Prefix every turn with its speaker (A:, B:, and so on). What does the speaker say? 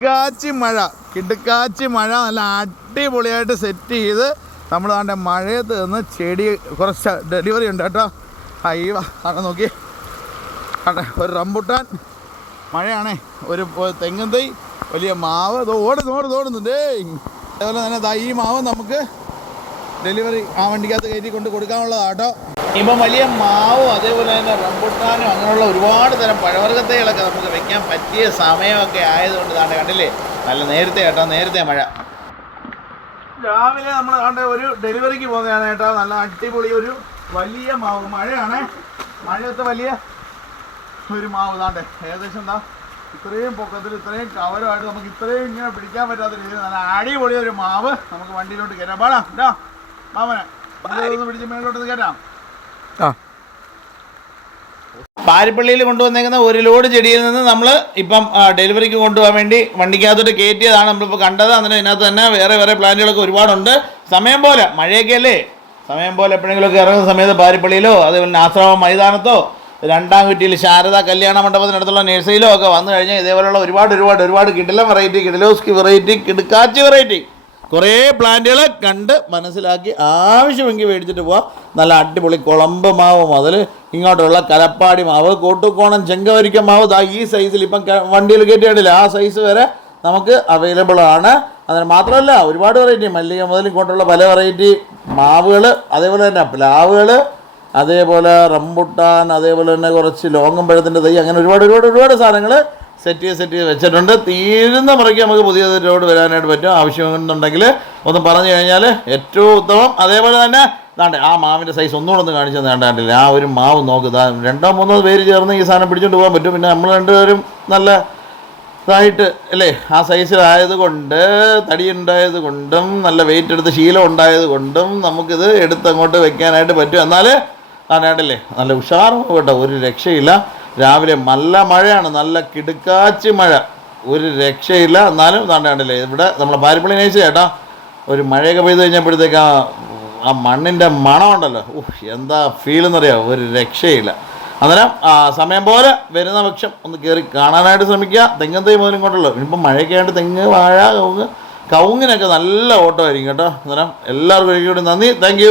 A: കിടുക്കാച്ചി മഴ. കിടുക്കാച്ചി മഴ നല്ല അടിപൊളിയായിട്ട് സെറ്റ് ചെയ്ത് നമ്മൾ താണ്ടെ മഴയത്ത് നിന്ന് ചെടി കുറച്ച് ഡെലിവറി ഉണ്ട് കേട്ടോ. അയ്യോ അവിടെ നോക്കി. അവിടെ ഒരു റംബുട്ടാൻ. മഴയാണേ. ഒരു തെങ്ങും തൈ വലിയ മാവ്. ഓടുന്നു ഓടുന്നു ഓടുന്നുണ്ട് അതുപോലെ തന്നെ ഈ മാവ് നമുക്ക് ഡെലിവറി ആ വണ്ടിക്കകത്ത് കയറ്റി കൊണ്ട് കൊടുക്കാനുള്ളതാട്ടോ ഇപ്പം വലിയ മാവും അതേപോലെ തന്നെ റംബുട്ടാനും അങ്ങനെയുള്ള ഒരുപാട് തരം പഴവർഗത്തൈകളൊക്കെ നമുക്ക് വെക്കാൻ പറ്റിയ സമയമൊക്കെ ആയതുകൊണ്ട് താണ്ട കണ്ടില്ലേ? നല്ല നേരത്തെ കേട്ടോ നേരത്തെ മഴ. രാവിലെ നമ്മൾ കണ്ട ഒരു ഡെലിവറിക്ക് പോകുന്നതാണ് കേട്ടോ. നല്ല അടിപൊളി ഒരു വലിയ മാവ്. മഴയാണ്. മഴയത്ത് വലിയ ഒരു മാവ് താണ്ടെ ഏകദേശം എന്താ ഇത്രയും പൊക്കത്തിൽ ഇത്രയും കവരമായിട്ട് നമുക്ക് ഇത്രയും ഇങ്ങനെ പിടിക്കാൻ പറ്റാത്ത രീതിയിൽ നല്ല അടിപൊളി ഒരു മാവ് നമുക്ക് വണ്ടിയിലോട്ട് കയറ്റാം. പാടാം കേട്ടോ മാമനെ. പിടിച്ച് മേളിലോട്ട് കയറ്റാം. പാരിപ്പള്ളിയിൽ കൊണ്ടുവന്നേക്കുന്ന ഒരു ലോഡ് ചെടിയിൽ നിന്ന് നമ്മൾ ഇപ്പം ഡെലിവറിക്ക് കൊണ്ടുപോകാൻ വേണ്ടി വണ്ടിക്കകത്തോട്ട് കയറ്റിയതാണ് നമ്മളിപ്പോൾ കണ്ടത്. അതിന് ഇതിനകത്ത് തന്നെ വേറെ വേറെ പ്ലാന്റുകളൊക്കെ ഒരുപാടുണ്ട്. സമയം പോലെ മഴയൊക്കെ അല്ലേ? സമയം പോലെ എപ്പോഴെങ്കിലുമൊക്കെ ഇറങ്ങുന്ന സമയത്ത് പാരിപ്പള്ളിയിലോ അതേപോലെ ആശ്രമം മൈതാനത്തോ രണ്ടാം കുറ്റിയിൽ ശാരദ കല്യാണ മണ്ഡപത്തിനടുത്തുള്ള നഴ്സറിയിലോ ഒക്കെ വന്നു കഴിഞ്ഞാൽ ഇതേപോലെയുള്ള ഒരുപാട് ഒരുപാട് ഒരുപാട് കിടിലം വെറൈറ്റി കിടിലോസ്കി വെറൈറ്റി കിടുക്കാച്ചി വെറൈറ്റി കുറേ പ്ലാന്റുകൾ കണ്ട് മനസ്സിലാക്കി ആവശ്യമെങ്കിൽ മേടിച്ചിട്ട് പോവാം. നല്ല അടിപൊളി കുളമ്പ് മാവ് മുതൽ ഇങ്ങോട്ടുള്ള കലപ്പാടി മാവ് കോട്ടുകോണം ചെങ്കവരിക്ക മാവ്. ദാ ഈ സൈസിൽ ഇപ്പം വണ്ടിയിൽ കയറ്റിയാണ്ടില്ല ആ സൈസ് വരെ നമുക്ക് അവൈലബിൾ ആണ്. അതിന് മാത്രമല്ല ഒരുപാട് വെറൈറ്റി മല്ലിക മുതൽ ഇങ്ങോട്ടുള്ള പല വെറൈറ്റി മാവുകൾ അതേപോലെ തന്നെ പ്ലാവുകൾ അതേപോലെ റംബുട്ടാൻ അതേപോലെ തന്നെ കുറച്ച് ലോങ്ങം പഴത്തിന്റെ തൈ അങ്ങനെ ഒരുപാട് ഒരുപാട് ഒരുപാട് സാധനങ്ങൾ സെറ്റ് ചെയ്ത് സെറ്റ് ചെയ്ത് വെച്ചിട്ടുണ്ട്. തീരുന്ന മുറയ്ക്ക് നമുക്ക് പുതിയ ലോഡ് വരാനായിട്ട് പറ്റും. ആവശ്യമെന്നുണ്ടെങ്കിൽ ഒന്ന് പറഞ്ഞു കഴിഞ്ഞാൽ ഏറ്റവും ഉത്തമം. അതേപോലെ തന്നെ ദാണ്ടെ ആ മാവിന്റെ സൈസ് ഒന്നുകൂടെ ഒന്ന് കാണിച്ചു തന്നാണ്ടില്ല ആ ഒരു മാവ് നോക്ക്. രണ്ടോ മൂന്നോ പേര് ചേർന്ന് ഈ സാധനം പിടിച്ചോണ്ട് പോകാൻ പറ്റും. പിന്നെ നമ്മൾ രണ്ടുപേരും നല്ല ഇതായിട്ട് അല്ലേ? ആ സൈസിലായത് കൊണ്ട് തടി ഉണ്ടായത് കൊണ്ടും നല്ല വെയിറ്റ് എടുത്ത് ശീലം ഉണ്ടായത് കൊണ്ടും നമുക്കിത് എടുത്ത് അങ്ങോട്ട് വെക്കാനായിട്ട് പറ്റും. എന്നാൽ കാണാണ്ടല്ലേ നല്ല ഉഷാറും കേട്ടോ. ഒരു രക്ഷയില്ല. രാവിലെ നല്ല മഴയാണ് നല്ല കിടുക്കാച്ചി മഴ. ഒരു രക്ഷയില്ല. എന്നാലും താണ്ടാണ്ടില്ല ഇവിടെ നമ്മളെ പാരിപ്പള്ളി നേച്ച ചേട്ടാ ഒരു മഴയൊക്കെ പെയ്ത് കഴിഞ്ഞപ്പോഴത്തേക്ക് ആ ആ മണ്ണിന്റെ മണമുണ്ടല്ലോ ഉഫ് എന്താ ഫീൽ എന്നറിയാമോ ഒരു രക്ഷയില്ല. അന്നേരം സമയം പോലെ വരുന്ന പക്ഷം ഒന്ന് കയറി കാണാനായിട്ട് ശ്രമിക്കുക. തെങ്ങും തൈ മുതലും കൊണ്ടല്ലോ ഇനിയിപ്പം മഴയൊക്കെ ആയിട്ട് തെങ്ങ് വാഴ കവുങ്ങ് കവുങ്ങിനൊക്കെ നല്ല ഓട്ടമായിരിക്കും കേട്ടോ. അന്നേരം എല്ലാവർക്കും ഒരിക്കലും നന്ദി. താങ്ക്